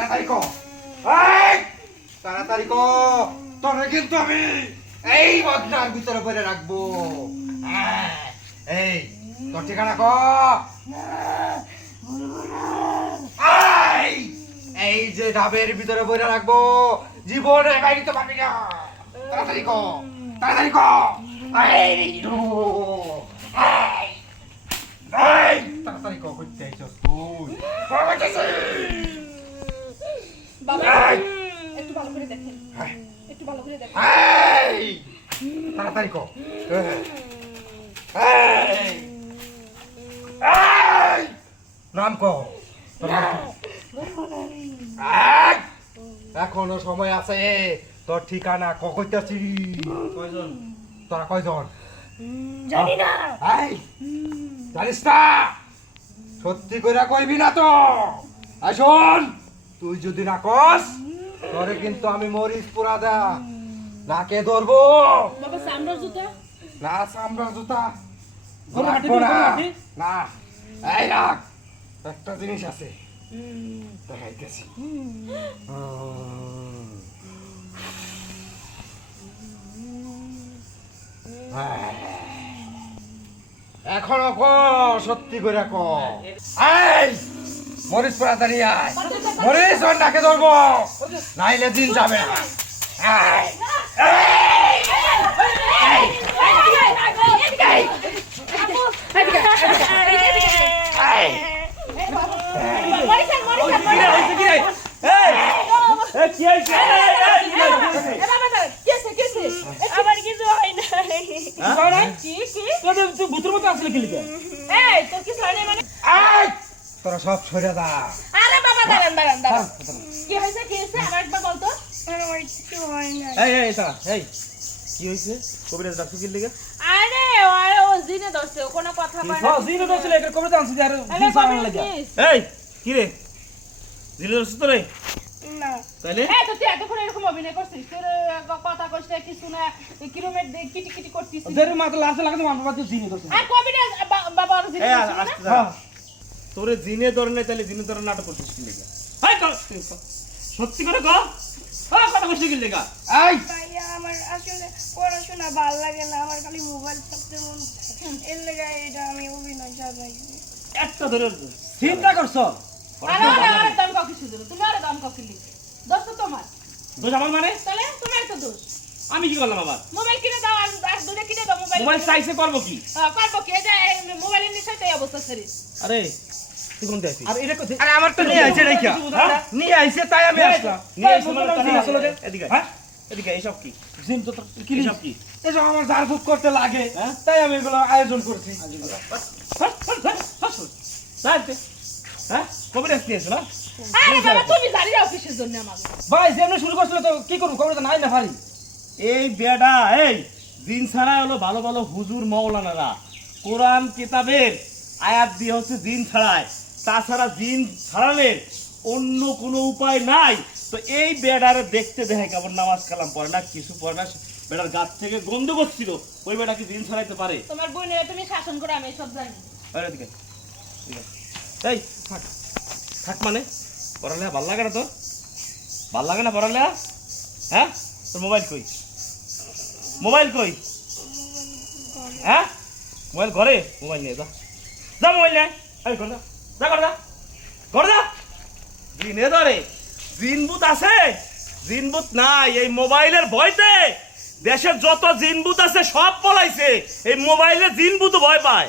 তাড়াতাড়ি কো তাড়াতাড়ি কো তোরে কিন্তু আমি এই বদনার ভিতরে করে রাখব। এই তোর ঠিকানা কো? এই যে ডাবের ভিতরে বইরা রাখব। জীবনে বাইরে তো পাবি না। তাড়াতাড়ি কো তাড়াতাড়ি কো এই একটু ভালো করে দেখেন। একটু ভালো করে দেখেন। তাড়াতাড়ি ক এই, এই, এই, নাম ক এখনও সময় আছে। তোর ঠিকানা ক কইতাছি? কয়জন? তোরা কয়জন? জানি না। জানিস না? সত্যি কইরা কইবি না তো। আই শোন তুই যদি না কস তোরে কিন্তু আমি মরিস পুরা দা। নাকে ধরবো। বাবা জুতা? না জুতা। রাখব না। না এই রাখ। একটা জিনিস আছে। দেখাইতেছি। এখনও ক সত্যি করে ক এই! মরিস তাড়াতাড়ি আয় মরিস ওর নাকে ধরবো নাইলে দিন যাবে না আমার কিছু হয় না হ্যাঁ? কি কি তোর ভূতের মতো আসলে কি লিখে? এই তোর কিছু হয় না মানে তোরা সব সরে দা আরে বাবা দাঁড়ান দাঁড়ান দাঁড়ান কি হয়েছে কি হয়েছে আমার একবার বলতো আমার কিছু হয় না এই, এই, দাঁড়া, এই, কি হইছে? কবিরাজ ডাকছো কি লিখে? আরে ওই ও জিনে ও কোনো কথা বলে হ্যাঁ, জিনে ধরছিল, এটার কবিরাজ আনছি আরে আরে জিন কবিরাজ লাগা। এই, কি রে? জিনে ধরছিস তো রে? না তাইলে? এই তো তুই এতক্ষণ এরকম অভিনয় করছিস তোর কথা কিছু না কিলোমিটার দিয়ে কিটি কিটি মাথা লাশে লাগাতে মাথা জিনে। আর বাবা আর জিনে এই, না? তোরে জিনে ধরে নাই তাহলে জিনে ধরে নাটক করছিস কি লেগা? কর। সত্যি করে কর হ্যাঁ কথা কি লেগা? এই! ভাইয়া আমার আসলে পড়াশোনা ভালো লাগে না আমার খালি মোবাইল চাপতে মন এর লেগে এটা আমি অভিনয় চালাই। একটা ধরে চিন্তা করছ? আরে আরে আরে দাম কাউ কিছু তুমি আরে দাম কাউ কিলি দোষ তো তোমার। দোষ আমার মানে? তাহলে তোমার তো দোষ। আমি কি করলাম আবার? মোবাইল কিনে দাও আর দুটো কিনে দাও মোবাইল মোবাইল চাইছে করব কি? করব কি? এই যে মোবাইলের নিচে অবস্থা শরীর আরে আর এটা কোথায়? আরে আমার তো নিয়ে আইছে রেখা। হ্যাঁ? নিয়ে আইছে তাই আমি আসলাম। নিয়ে এসো মানে তারা এদিকে, এদিকে হ্যাঁ? এদিকে এসব কি? জিম তো কি এসব কি? এসব আমার ঝাড় করতে লাগে। হ্যাঁ? তাই আমি এগুলো আয়োজন করছি। যাইতে। কবিরাজ কি আছে না? আরে বাবা তুমি জানি না অফিসের জন্য আমাকে? ভাই যেমনি শুরু করছিল তো কি করব? কবিরাজ নাই না পারি এই বেডা এই দিন ছাড়া হলো ভালো ভালো হুজুর মৌলানারা। কোরআন কিতাবের আয়াত দিয়ে হচ্ছে দিন ছাড়ায় তাছাড়া দিন ছাড়ালে অন্য কোনো উপায় নাই। তো এই বেডারে দেখতে দেখে কেমন নামাজ কালাম পড়ে না কিছু পড়ে না। বেডার গাছ থেকে গন্ধ করছিল ওই বেডা কি দিন ছাড়াইতে পারে। তোমার বই বোনের তুমি শাসন করে আমি সব জানি। আরে এদিকে, এদিকে। এই থাক থাক মানে পড়ালেখা ভালো লাগে না তোর? ভালো লাগে না পড়ালেখা? হ্যাঁ? তোর মোবাইল কই? মোবাইল কই? হ্যাঁ? মোবাইল ঘরে? মোবাইল নিয়ে যা। যা মোবাইল নেয়। এই ঘর নাই। এই মোবাইলের ভয়তে দেশের যত জিনবুত আছে, সব পলাইছে। এই মোবাইলে জিনবুত ভয় পায়।